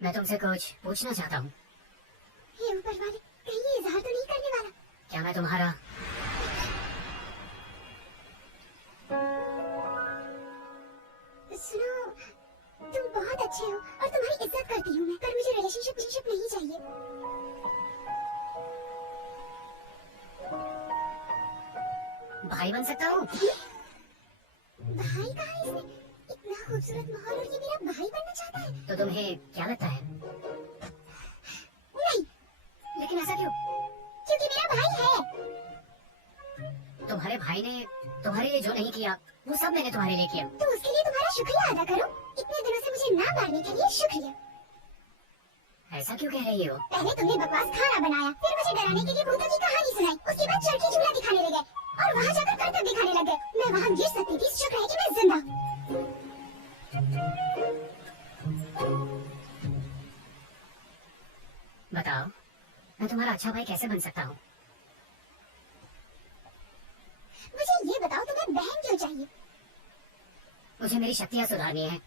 मैं तुमसे कुछ पूछना चाहता हूँ। हे ऊपर वाले, कहीं ये इजहार तो नहीं करने वाला? क्या मैं तुम्हारा सुनो, तुम बहुत अच्छे हो और तुम्हारी इज्जत करती हूँ मैं, पर मुझे रिलेशनशिप नहीं चाहिए। भाई बन सकता हूँ? भाई कहा इसने? इतना खूबसूरत माहौल और ये मेरा भाई बनना चाहता है? तो तुम्हें क्या लगता है? नहीं। लेकिन ऐसा क्यों? क्योंकि मेरा भाई है। तुम्हारे भाई ने तुम्हारे लिए जो नहीं किया वो सब मैंने तुम्हारे लिए किया। तो उसके लिए तुम्हारा शुक्रिया अदा करो। इतने दिनों से मुझे ना मारने के लिए शुक्रिया। ऐसा क्यों कह रही हो? पहले तुमने बकवास खाना बनाया, फिर मुझे डराने के लिए भूतों की कहानी सुनाई, उसके बाद चरखी झूला दिखाने लगे और वहाँ जाकर करतब दिखाने लगे। मैं वहाँ गिर सकती थी, शुक्र है कि मैं जिंदा। बताओ, मैं तुम्हारा अच्छा भाई कैसे बन सकता हूँ? मुझे ये बताओ, तुम्हें बहन क्यों चाहिए? मुझे मेरी शक्तियाँ सुधारनी है।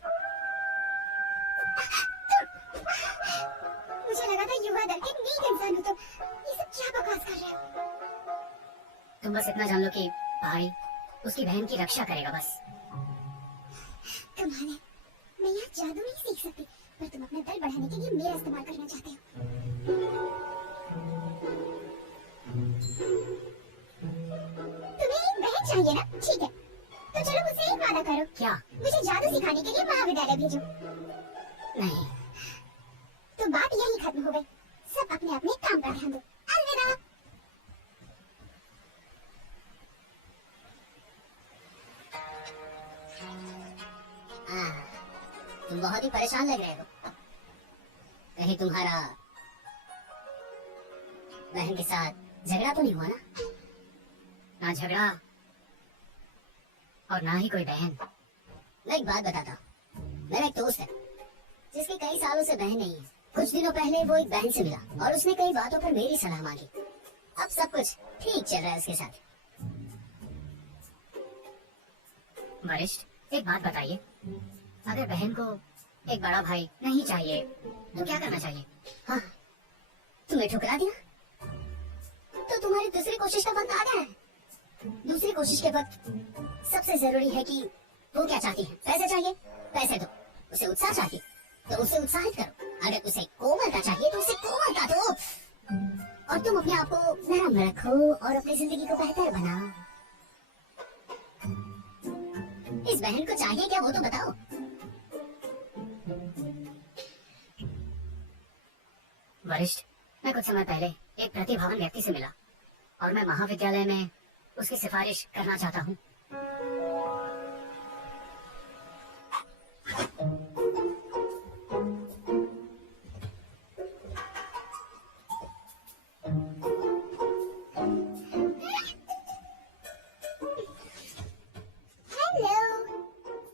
मुझे लगा था युवा दल के नीक इंसान हो तुम। ये सब क्या बकवास कर रहे हो? तुम बस इतना जान लो कि भाई उसकी बहन की रक्षा करेगा बस। कमाल है, मैं यहाँ जादू नहीं सीख सकती, पर तुम अपना दल बढ़ाने के लिए मेरा इस्तेमाल करना चाहते हो। तुम्हें एक बहन चाहिए ना? ठीक है, तो चलो मुझसे एक वादा करो। क्या? मुझे जादू सिखाने के लिए महाविद्यालय भेजो। नहीं। तो बात यही खत्म हो गई। सब अपने अपने काम पर ध्यान दो। अलविदा। तुम बहुत ही परेशान लग रहे हो। कहीं तुम्हारा बहन के साथ झगड़ा तो नहीं हुआ ना? ना झगड़ा और ना ही कोई बहन। मैं एक बात बताता हूँ। मेरा एक दोस्त है जिसके कई सालों से बहन नहीं है। कुछ दिनों पहले वो एक बहन से मिला और उसने कई बातों पर मेरी सलाह मांगी। अब सब कुछ ठीक चल रहा है उसके साथ। वरिष्ठ, एक बात बताइए, अगर बहन को एक बड़ा भाई नहीं चाहिए तो क्या करना चाहिए? हाँ, तुम्हें ठुकरा दिया तो तुम्हारी दूसरी कोशिश का वक्त आ गया है। दूसरी कोशिश के वक्त सबसे जरूरी है कि वो क्या चाहती है। पैसे चाहिए, पैसे दो। उसे उत्साह चाहिए तो उसे उत्साहित करो। अगर उसे कोमलता चाहिए तो उसे कोमलता दो। और तुम अपने आप को नरम रखो और अपनी जिंदगी को बेहतर बनाओ। इस बहन को चाहिए क्या वो तो बताओ। वरिष्ठ, मैं कुछ समय पहले एक प्रतिभावान व्यक्ति से मिला और मैं महाविद्यालय में उसकी सिफारिश करना चाहता हूँ। हेलो,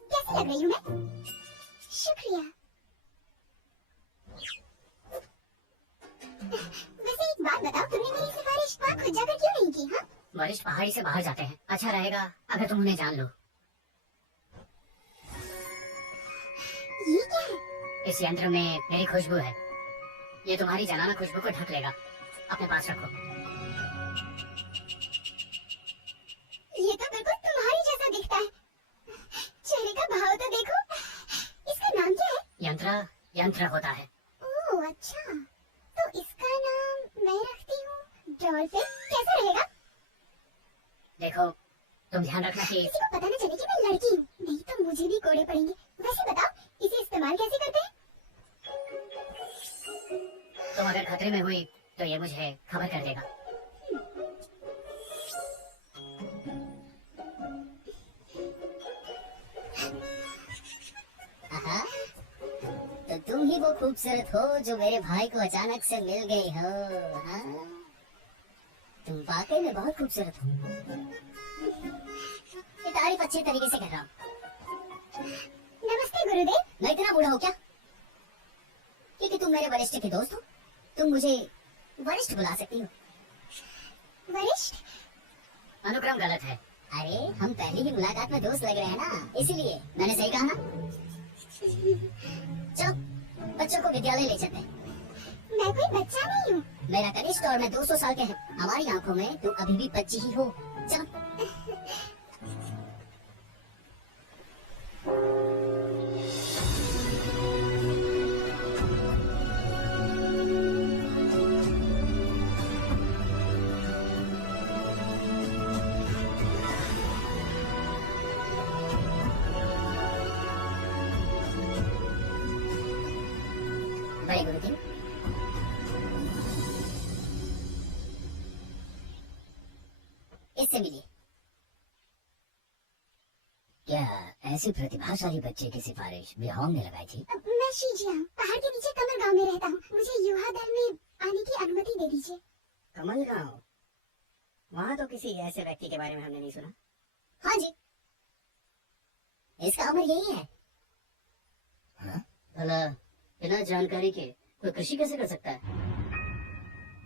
कैसी लग रही हूँ मैं? शुक्रिया। वैसे एक बात बताओ, तुमने मेरी सिफारिश वहाँ खुद जाकर क्यों नहीं की? हाँ? वरिष्ठ पहाड़ी से बाहर जाते हैं, अच्छा रहेगा अगर तुम उन्हें जान लो। ये क्या है? इस यंत्र में मेरी खुशबू है। ये तुम्हारी जनाना खुशबू को ढक लेगा। अपने पास रखो। ये तो बिल्कुल तुम्हारी जैसा दिखता है। चेहरे का भाव तो देखो। इसका नाम क्या है? यंत्र होता है। ओह अच्छा, तो इसका नाम मैं रखती आफ्टर ऑल फिर कैसा रहेगा? देखो तुम ध्यान रखना कि किसी को पता न चले कि मैं लड़की हूँ, नहीं तो मुझे भी कोड़े पड़ेंगे। वैसे बताओ, इसे इस्तेमाल कैसे करते हैं? तुम अगर खतरे में हुई तो ये मुझे खबर कर देगा। आहा, तो तुम ही वो खूबसूरत हो जो मेरे भाई को अचानक से मिल गई हो। हाँ? तुम वाकई में बहुत खूबसूरत हो। ये तारीफ अच्छे तरीके से कर रहा हूँ। नमस्ते गुरुदेव। मैं इतना बूढ़ा हूँ क्या? क्योंकि तुम मेरे वरिष्ठ के दोस्त हो, तुम मुझे वरिष्ठ बुला सकती हो। वरिष्ठ? अनुक्रम गलत है। अरे हम पहली ही मुलाकात में दोस्त लग रहे हैं ना, इसलिए मैंने सही कहा ना? चलो बच्चों को विद्यालय ले चलते हैं। मैं कोई बच्चा नहीं हूँ। मेरा कनिष्ठ और मैं 200 साल के हैं। हमारी आंखों में तुम अभी भी बच्ची ही हो। चलो। बड़े गुरुदेव, इससे मिलिए। क्या ऐसे प्रतिभाशाली बच्चे की सिफारिश बिहोंग ने लगाई थी? मैं शीजियांग, पहाड़ के नीचे कमल गांव में रहता हूँ। मुझे युवा दल में आने की अनुमति दे दीजिए। कमल गांव? वहाँ तो किसी ऐसे व्यक्ति के बारे में हमने नहीं सुना। हाँ जी, इसका अमर यही है। भला बिना जानकारी के कोई कृषि कैसे कर सकता है?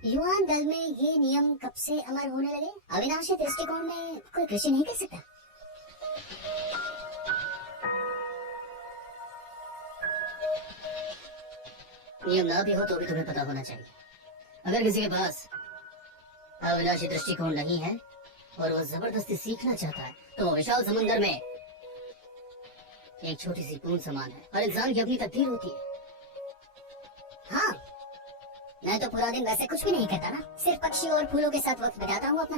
युवा दल में ये नियम कब से अमर होने लगे? अविनाशी दृष्टिकोण में कोई कृषि नहीं कर सकता। नियम ना भी हो तो भी तुम्हें पता होना चाहिए। अगर किसी के पास अविनाशी दृष्टिकोण नहीं है और वो जबरदस्ती सीखना चाहता है तो वो विशाल समंदर में एक छोटी सी बूंद समान है। हर इंसान की अपनी तकदीर होती है। हाँ, मैं तो पूरा दिन वैसे कुछ भी नहीं करता ना, सिर्फ पक्षी और फूलों के साथ वक्त बिताता हूँ अपना।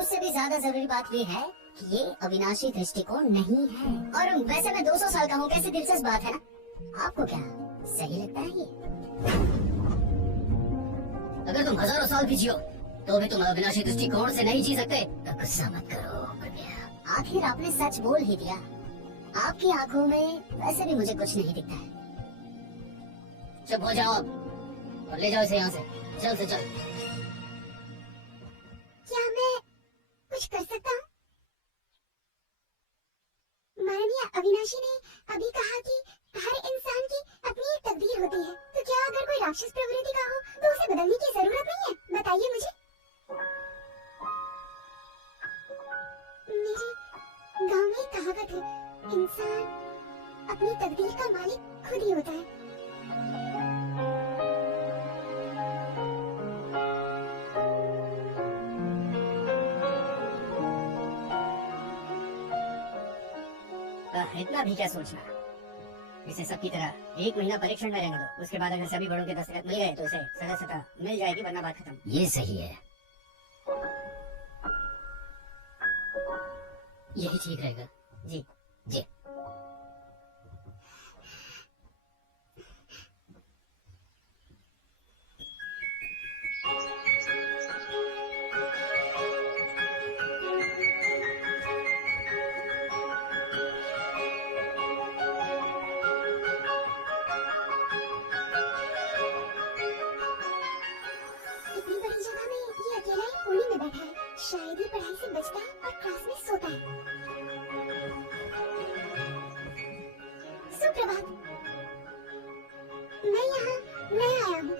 उससे भी ज्यादा जरूरी बात ये है कि ये अविनाशी दृष्टिकोण नहीं है। और वैसे मैं 200 साल का हूँ, कैसी दिलचस्प बात है ना? आपको क्या सही लगता है ये? अगर तुम हजारों साल भी जियो तो भी तुम अविनाशी दृष्टिकोण से नहीं जी सकते। तो गुस्सा मत करो कृपया। आखिर आपने सच बोल ही दिया। आपकी आंखों में वैसे भी मुझे कुछ नहीं दिखता है। चुप हो जाओ अब और ले जाओ इसे यहाँ से, जल्द से जल्द। क्या मैं कुछ कर सकता हूँ? माननीय अविनाशी ने अभी कहा कि हर इंसान की अपनी एक तकदीर होती है, तो क्या अगर कोई राक्षस प्रवृत्ति का हो तो उसे बदलने की जरूरत नहीं है? बताइए मुझे। मेरे गांव में एक कहावत है, इंसान अपनी तकदीर का मालिक खुद ही होता है। इतना भी क्या सोचना, इसे सबकी तरह 1 महीना परीक्षण में रहने दो। उसके बाद अगर सभी बड़ों के दस्तखत मिल गए तो इसे सदस्यता मिल जाएगी, वरना बात खत्म। ये सही है, यही ठीक रहेगा। जी जी। इतनी बड़ी जगह में ये अकेला ही कोने में बैठा है, शायद ही पढ़ाई से बचता है और क्लास में सोता है। सुप्रभात, मैं यहाँ नया आया हूँ।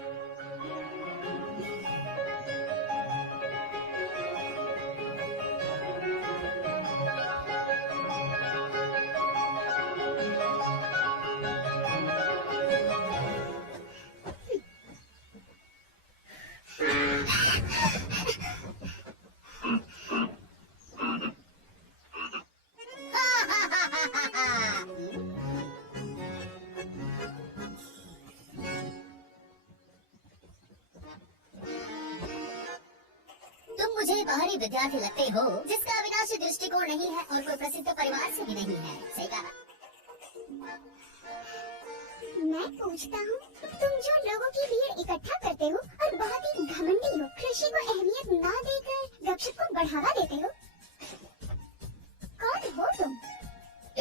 बाहरी विद्यार्थी लगते हो जिसका अविनाशी दृष्टिकोण नहीं है और कोई प्रसिद्ध परिवार से भी नहीं है। सही कहा। मैं पूछता हूँ, तुम जो लोगों की भीड़ इकट्ठा करते हो और बहुत ही घमंडी हो, कृषि को अहमियत ना देकर गपशप को बढ़ावा देते हो, कौन हो तुम?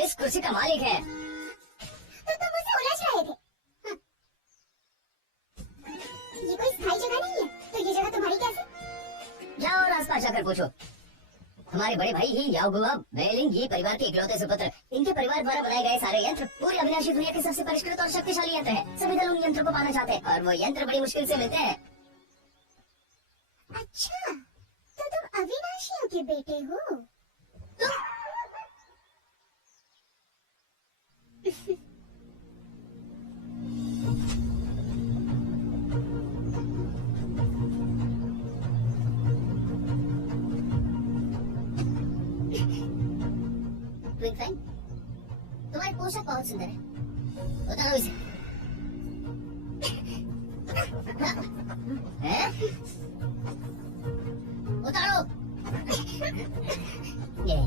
इस कुर्सी का मालिक है। तो तुम उसे उलझ रहे थे। हाँ। ये कोई स्थायी जगह नहीं है, तो ये जगह तुम्हारी कैसे? जाओ और आसपास जाकर पूछो। हमारे बड़े भाई ही याओगुआ वेलिंग ये परिवार के इकलौते सुपुत्र। इनके परिवार द्वारा बनाए गए सारे यंत्र पूरी अविनाशी दुनिया के सबसे परिष्कृत और शक्तिशाली यंत्र है। सभी दल उन यंत्रों को पाना चाहते हैं और वो यंत्र बड़ी मुश्किल से मिलते हैं। अच्छा, तो तुम अविनाशियों के बेटे हो? ट्विंकल, तुम्हारी पोशाक बहुत सुंदर है। उतारो इसे। हैं? उतारो। ये।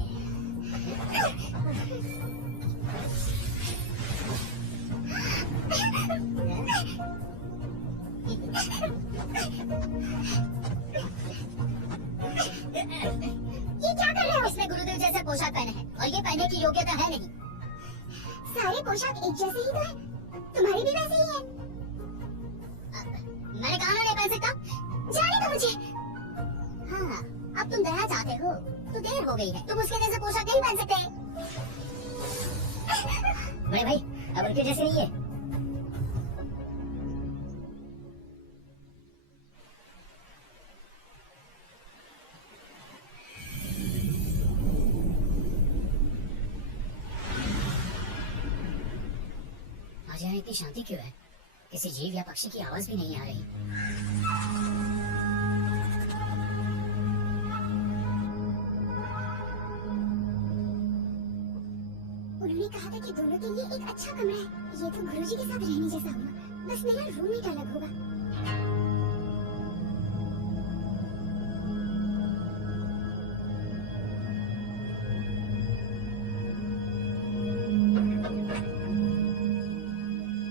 ये क्या कर रहे हो? इसने गुरुदेव जैसे पोशाक पहने हैं और ये पहनने की योग्यता है नहीं। सारे पोशाक एक जैसे ही तो है, तुम्हारी भी वैसे ही है। मैंने कहा ना नहीं पहन सकता। जाने दो मुझे। हाँ, अब तुम दया चाहते हो तो देर हो गई है। तुम उसके जैसे पोशाक नहीं पहन सकते। बड़े भाई अब उनके जैसे नहीं है। आज यहाँ इतनी शांति क्यों है? किसी जीव या पक्षी की आवाज भी नहीं आ रही। उन्होंने कहा था कि दोनों के लिए एक अच्छा कमरा है। ये तो गुरुजी के साथ रहने जैसा हुआ, बस मेरा रूममेट अलग होगा।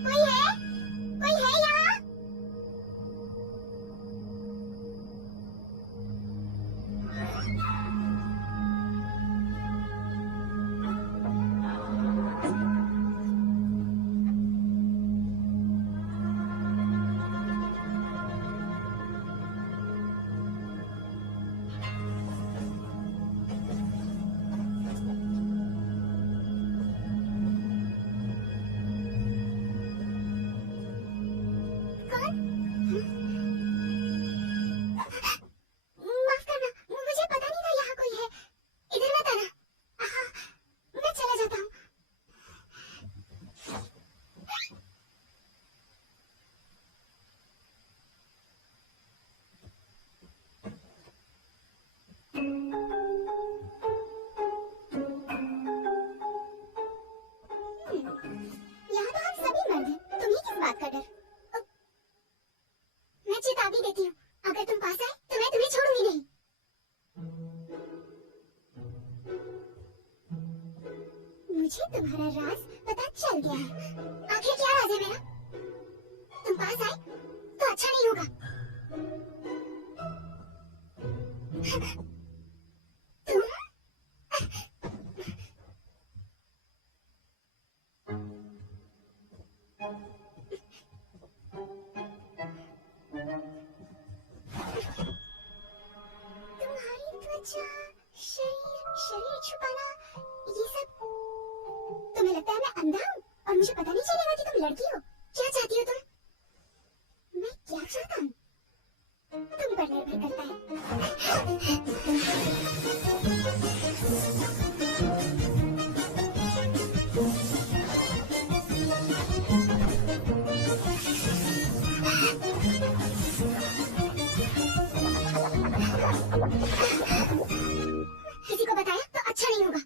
कोई है? कोई है यहाँ? माफ करना, मुझे पता नहीं था यहाँ कोई है। इधर मत आना। हाँ, मैं चला जाता हूँ। यहाँ तो हम सभी मर्द हैं, तुम्हें किस बात का डर? मैं चेतावनी देती हूँ, अगर तुम पास आए तो मैं तुम्हें छोड़ूंगी नहीं। मुझे तुम्हारा राज पता चल गया है। आखिर क्या राज है मेरा? तुम पास आए तो अच्छा नहीं होगा। तुम तुम्हारी त्वचा, शरीर छुपाना, ये सब तुम्हें लगता है मैं अंधा हूँ और मुझे पता नहीं चलेगा कि तुम लड़की हो? क्या चाहती हो तुम? मैं क्या चाहता हूँ तुम पर निर्भर करता है। किसी को बताया तो अच्छा नहीं होगा।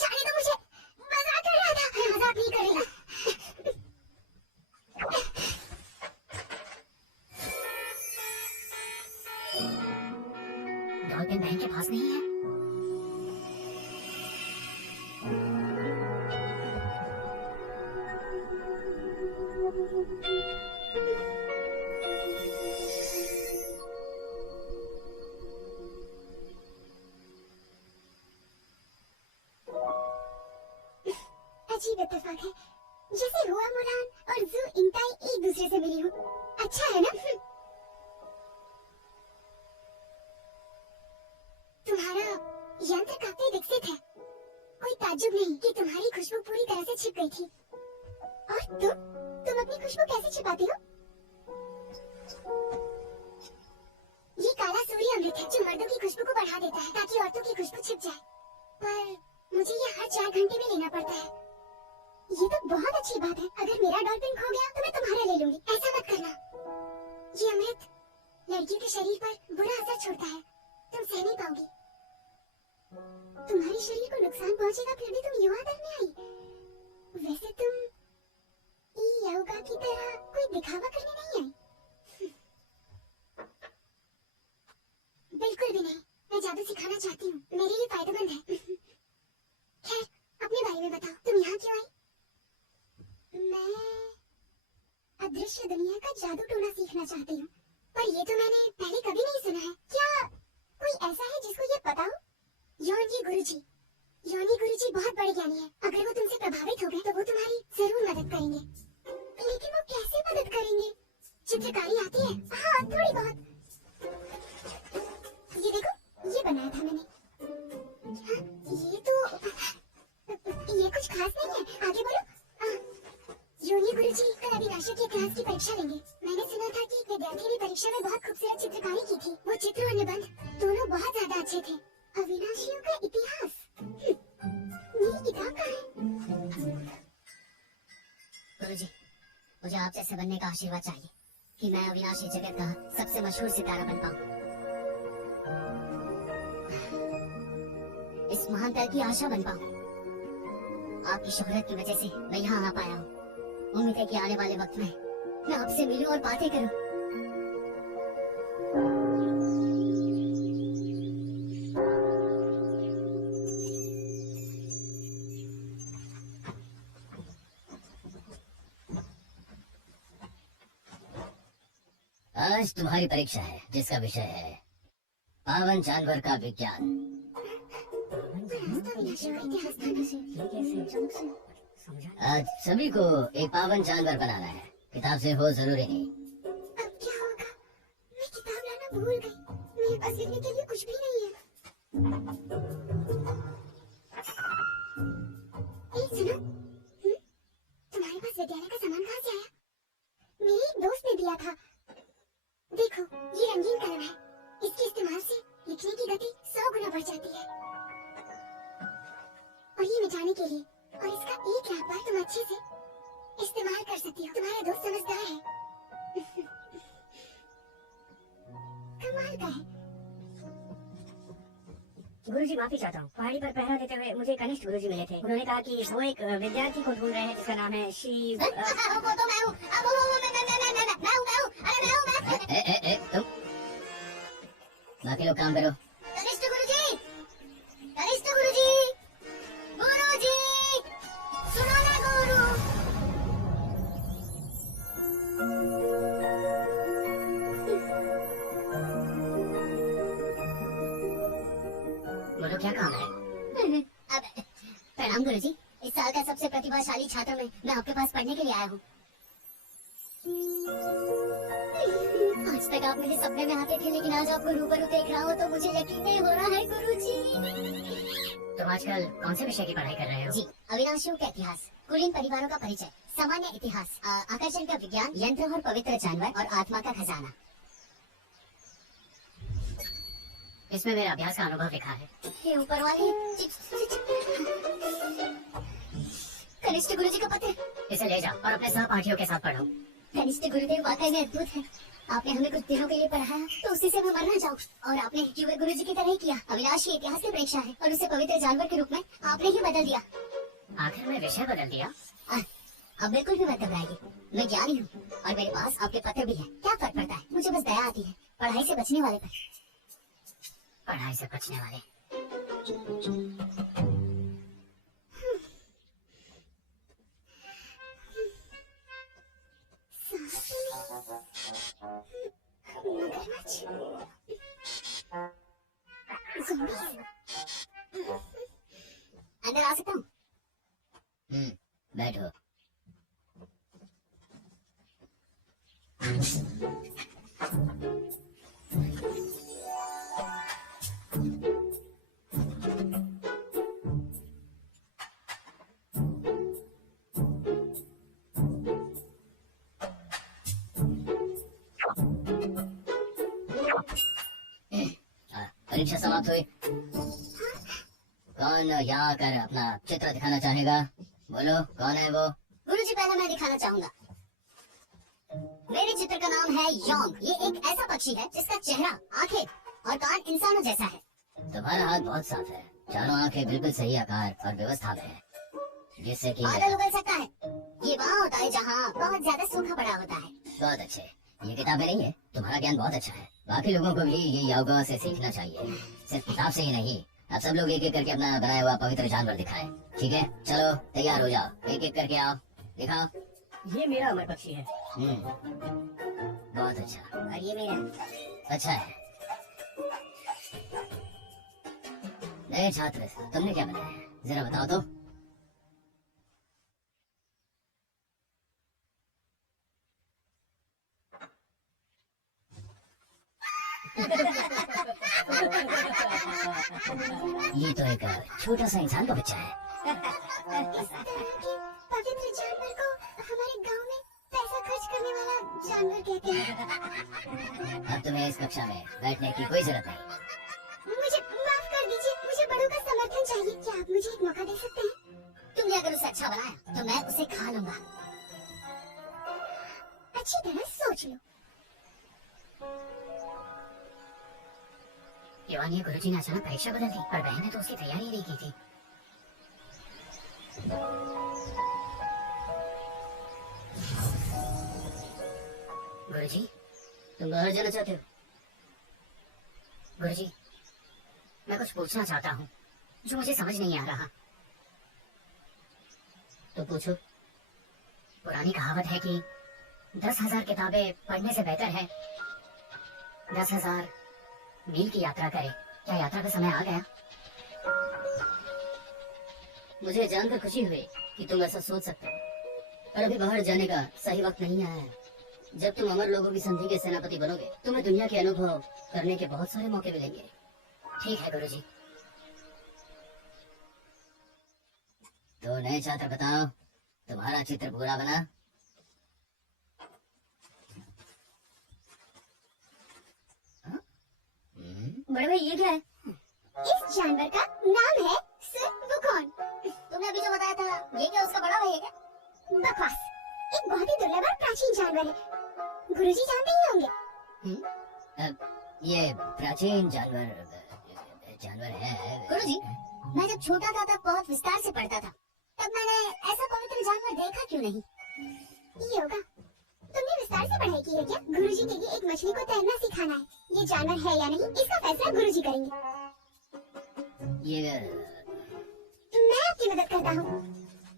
जाने दो मुझे, मजाक कर रहा था। मैं मजाक नहीं कर रही। डॉल अजीब इत्तेफाक है, जैसे हुआ मुरान और जू इंताई एक दूसरे से मिली हूँ। अच्छा है ना? तुम्हारा यंत्र काफी विकसित है। कोई ताज्जुब नहीं कि तुम्हारी खुशबू पूरी तरह से छिप गई थी। और तुम अपनी खुशबू कैसे छिपाती हो? ये काला सूर्य अमृत है जो मर्दों की खुशबू को बढ़ा देता है ताकि औरतों की खुशबू छिप जाए। पर मुझे ये हर 4 घंटे में लेना पड़ता है। ये तो बहुत अच्छी बात है। अगर मेरा डॉल्फिन खो गया तो मैं तुम्हारा ले लूंगी। ऐसा मत करना। ये अमृत लड़कियों के शरीर पर बुरा असर छोड़ता है। तुम सह नहीं पाओगी। तुम्हारे शरीर को नुकसान पहुंचेगा, फिर भी तुम युवा दल में आई। वैसे तुम याओगा की तरह कोई दिखावा करने नहीं आई। बिल्कुल भी नहीं। मैं जादू सिखाना चाहती हूँ, मेरे लिए फायदेमंद है। खैर, अपने बारे में बताओ, तुम यहाँ क्यों आई? मैं अदृश्य दुनिया का जादू टोना सीखना चाहती हूँ, पर ये तो मैंने पहले कभी नहीं सुना है। क्या कोई ऐसा है जिसको ये पता हो? योनी गुरुजी बहुत बड़े ज्ञानी है। अगर वो तुमसे प्रभावित हो गए तो वो तुम्हारी जरूर मदद करेंगे। लेकिन वो कैसे मदद करेंगे? चित्रकारी आती है? हाँ, थोड़ी बहुत। ये देखो, ये बनाया था मैंने। हाँ, ये कुछ खास नहीं है। आगे बोलो। योनी गुरुजी कल अविनाशी के इतिहास की परीक्षा लेंगे। मैंने सुना था कि एक विद्यार्थी ने परीक्षा में बहुत खूबसूरत चित्रकारी की थी। वो चित्र और निबंध दोनों बहुत ज्यादा अच्छे थे। अविनाशियों का इतिहास। मेरी किताब कहाँ है? गुरुजी, मुझे आप जैसे बनने का आशीर्वाद चाहिए कि मैं अविनाशी जगत का सबसे मशहूर सितारा बन पाऊं। इस महान दल की आशा बन पाऊं। आपकी शोहरत की वजह से मैं यहाँ आ पाया हूँ। उम्मीद है कि आने वाले वक्त में मैं आपसे मिलूं और बातें करूं। आज तुम्हारी परीक्षा है जिसका विषय है पावन जानवर का विज्ञान। आज सभी को एक पावन जानवर बनाना है। किताब से हो जरूरी नहीं। अब क्या होगा? मैं किताब लाना भूल गई। मेरे पास लिखने के लिए कुछ भी नहीं है। ए, सुनो। तुम्हारे पास विद्यालय का सामान कहाँ से आया? मेरे एक दोस्त ने दिया था। देखो, ये रंगीन कलम है। इसके इस्तेमाल से लिखने की गति 100 गुना बढ़ जाती है। और ये मिटाने के लिए, और इसका एक रैपर तुम अच्छे से इस्तेमाल कर सकती हो। तुम्हारा दोस्त समझदार है। कमाल का है। गुरुजी, माफी चाहता हूँ। पहाड़ी पर पहरा देते हुए मुझे कनिष्ठ गुरुजी मिले थे। उन्होंने कहा कि वो एक विद्यार्थी को ढूंढ रहे हैं जिसका नाम है शिव। वो तो मैं हूँ। तुम बाकी लोग काम करो। कनिष्ठ गुरुजी, कनिष्ठ गुरुजी, गुरुजी, सुनो ना गुरु। बोलो, क्या काम है? अब प्रणाम गुरुजी। इस साल का सबसे प्रतिभाशाली छात्र मैं आपके पास पढ़ने के लिए आया हूँ। आज तक आप मेरे सपने में आते थे, लेकिन आज आपको रूबरू देख रहा हूँ तो मुझे यकीन नहीं हो रहा है गुरुजी। तुम आजकल कौन से विषय की पढ़ाई कर रहे हो? जी, अविनाशियों का इतिहास, कुलीन परिवारों का परिचय, सामान्य इतिहास, आकर्षण का विज्ञान, यंत्र और पवित्र जानवर और आत्मा का खजाना। इसमें मेरे अभ्यास का अनुभव लिखा है। हे ऊपर वाले, कनिष्ठ गुरुजी का पत्र। इसे ले जाओ और अपने सहपाठियों के साथ पढ़ो। कनिष्ठ गुरुदेव वाकई में अद्भुत है। आपने हमें कुछ दिनों के लिए पढ़ाया तो उसी से मैं मरना चाहूँ। और आपने युवा गुरुजी की तरह ही किया। अविनाशी इतिहास की परीक्षा है और उसे पवित्र जानवर के रूप में आपने ही बदल दिया। आखिर में विषय बदल दिया। अब बिल्कुल भी मत घबराइए, मैं ज्ञानी हूँ और मेरे पास आपके पत्र भी है। क्या फर्क पड़ता है? मुझे बस दया आती है पढ़ाई से बचने वाले पर। पढ़ाई से बचने वाले। मगरमच्छ, ज़ॉम्बीज़। अंदर आ सकता हूँ? बैठो। परीक्षा समाप्त हुई। कौन यहाँ आकर अपना चित्र दिखाना चाहेगा? बोलो, कौन है वो? गुरुजी, पहले मैं दिखाना चाहूंगा। मेरे चित्र का नाम है योंग। ये एक ऐसा पक्षी है जिसका चेहरा, आंखें और कान इंसानों जैसा है। तुम्हारा हाथ बहुत साफ है, चारों आंखें बिल्कुल सही आकार और व्यवस्था में है, जिससे कि बादल उगल सकता है। ये वहाँ होता है जहाँ बहुत ज्यादा सूखा पड़ा होता है। बहुत अच्छे। ये किताबें नहीं है, तुम्हारा ज्ञान बहुत अच्छा है। बाकी लोगों को भी ये याओगा से सीखना चाहिए, सिर्फ किताब से ही नहीं। अब सब लोग एक एक करके अपना बनाया हुआ पवित्र जानवर दिखाएं। ठीक है, चलो तैयार हो जाओ, एक एक करके आओ, दिखाओ। ये मेरा अमर पक्षी है। बहुत अच्छा। और ये मेरा। अच्छा है। नए छात्र, तुमने क्या बनाया है? जरा बताओ तो। ये तो एक छोटा सा इंसान का बच्चा है। इस तरह के पवित्र जानवर को हमारे गांव में पैसा खर्च करने वाला जानवर कहते हैं। अब तुम्हें इस कक्षा में बैठने की कोई जरूरत नहीं। मुझे माफ कर दीजिए, मुझे बड़ों का समर्थन चाहिए। क्या आप मुझे एक मौका दे सकते हैं? तुमने अगर उसे अच्छा बनाया तो मैं उसे खा लूंगा। अच्छी तरह सोच लो। युवानी गुरुजी ने अचानक परीक्षा बदल दी, पर बहन ने तो उसकी तैयारी नहीं की थी। गुरुजी, तुम बाहर जाना चाहते हो? गुरुजी, मैं कुछ पूछना चाहता हूँ जो मुझे समझ नहीं आ रहा। तो पूछो। पुरानी कहावत है कि 10,000 किताबें पढ़ने से बेहतर है 10,000 मील की यात्रा करे। क्या यात्रा का समय आ गया? मुझे जानकर खुशी हुई कि तुम ऐसा सोच सकते हो, पर अभी बाहर जाने का सही वक्त नहीं आया है। जब तुम अमर लोगों की संधि के सेनापति बनोगे, तुम्हें दुनिया के अनुभव करने के बहुत सारे मौके मिलेंगे। ठीक है गुरुजी। तो नए छात्र बताओ, तुम्हारा चित्र पूरा बना? बड़े भाई, ये क्या है? इस जानवर का नाम है सुनवुकॉन। तुमने अभी जो बताया था, ये क्या उसका बड़ा भाई है क्या? बकवास। एक बहुत ही दुर्लभ और प्राचीन जानवर है। गुरुजी जानते ही होंगे। ये प्राचीन जानवर है। गुरुजी, मैं जब छोटा था तब बहुत विस्तार से पढ़ता था। तब मैंने ऐसा पवित्र जानवर देखा क्यों नहीं? ये होगा। तुमने विस्तार से पढ़ाई की है क्या? गुरुजी के लिए एक मछली को तैरना सिखाना है। ये जानवर है या नहीं, इसका फैसला गुरुजी करेंगे। ये मैं आपकी मदद करता हूँ।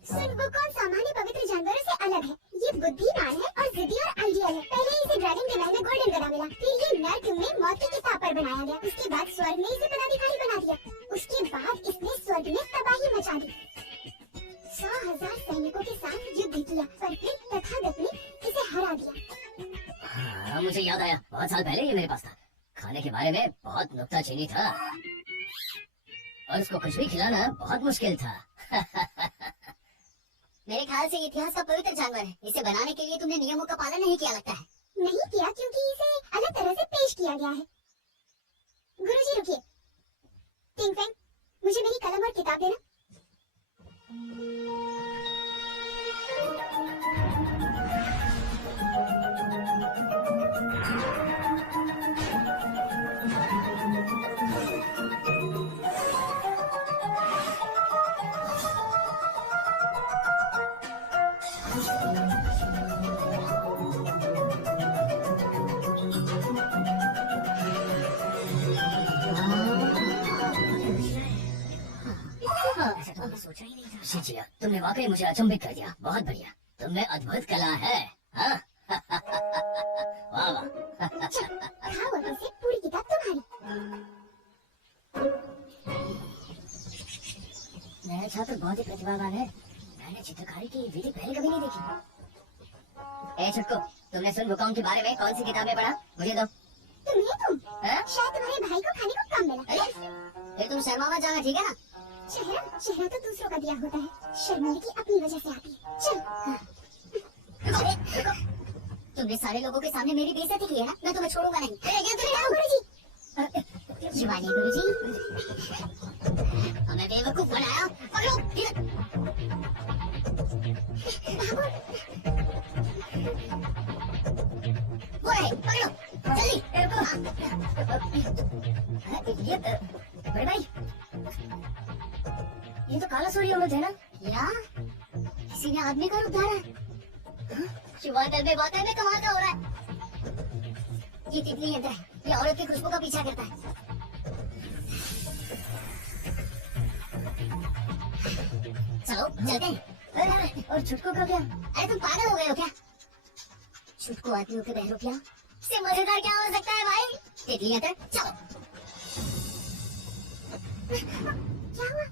सुनवुकॉन सामान्य पवित्र जानवरों से अलग है। ये बुद्धिमान है और जिद्दी और आइडियल है। पहले इसे ड्रैगन के महल में गोल्डन गदा मिला, फिर ये नर्क में मौत की किताब पर बनाया गया। उसके बाद स्वर्ग ने इसे पदाधिकारी बना दिया। उसके बाद इसने स्वर्ग में तबाही मचा दी। 100,000 सैनिकों के साथ युद्ध किया, पर फिर तथागत ने इसे हरा दिया। हाँ, मुझे याद आया, बहुत साल पहले ये मेरे पास था। खाने के बारे में बहुत नुक्ताचीनी था और उसको कुछ भी खिलाना बहुत मुश्किल था। मेरे ख्याल से ये इतिहास का पवित्र जानवर है। इसे बनाने के लिए तुमने नियमों का पालन नहीं किया लगता है। नहीं किया क्योंकि इसे अलग तरह से पेश किया गया है। गुरुजी रुकिए। टिंगफेंग, मुझे मेरी कलम और किताब देना। ऐसा तो मैंने सोचा ही नहीं था। शिचिया, तुमने वाकई मुझे अचंभित कर दिया। बहुत बढ़िया, तुम में अद्भुत कला है। हाँ? वाह वाह। चलो खाओ अभी से पूरी किताब तुम्हारी। मेरा छात्र बहुत ही प्रतिभावान है। मैंने चित्रकारी की विधि पहले कभी नहीं देखी। ए छुटकू, तुमने सुन वुकोंग के बारे में कौन सी किताब में पढ़ा? मुझे दो। तुम हाँ? शायद तुम्हारे भाई को खाने को कम मिला। अरे फिर तुम शर्मा मत जाना, ठीक है ना? चेहरा तो दूसरों का दिया होता है, शर्मिंदगी अपनी वजह से आती है। चल रुको, तुमने सारे लोगों के सामने मेरी बेइज्जती की है ना? मैं तुम्हें छोड़ूंगा नहीं। ये तो लाओ गुरुजी। शिवानी गुरुजी, हमें बेवकूफ बनाया। पकड़ो, वो रहे, पकड़ो, जल्दी। ये बड़े भाई, ये तो काला सूर्य अमृत है ना? या किसी ने आदमी का रूप धारा है। शिवांतर में बातें में कमाल का हो रहा है। ये तितली यंत्र है, ये औरत की खुशबू का पीछा करता है। चलो चलते हैं। अरे, और छुटकू का क्या? अरे तुम पागल हो गए हो क्या? छुटकू आदमियों के बहरूपिया इससे मजेदार क्या हो सकता है भाई? तितली यंत्र, चलो। क्या हुआ?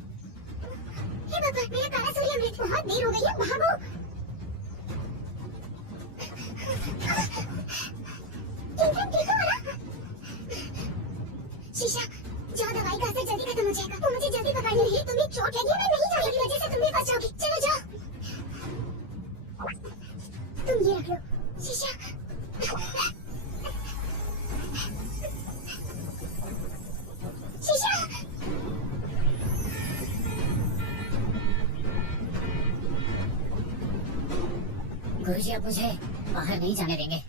हे बाबा, मेरा काला सूर्य अमृत, बहुत देर हो गई है, भागो। देखो ना। शीशा, जाओ, दवाई का असर जल्दी खत्म हो जाएगा। वो मुझे जल्दी पकड़नी है। तुम्हें चोट लगी है, मैं नहीं जाऊंगी, मेरी वजह से तुम भी फंस जाओगी। चलो जाओ। तुम ये रख लो, शीशा। शीशा। गुरुजी अब मुझे बाहर नहीं जाने देंगे।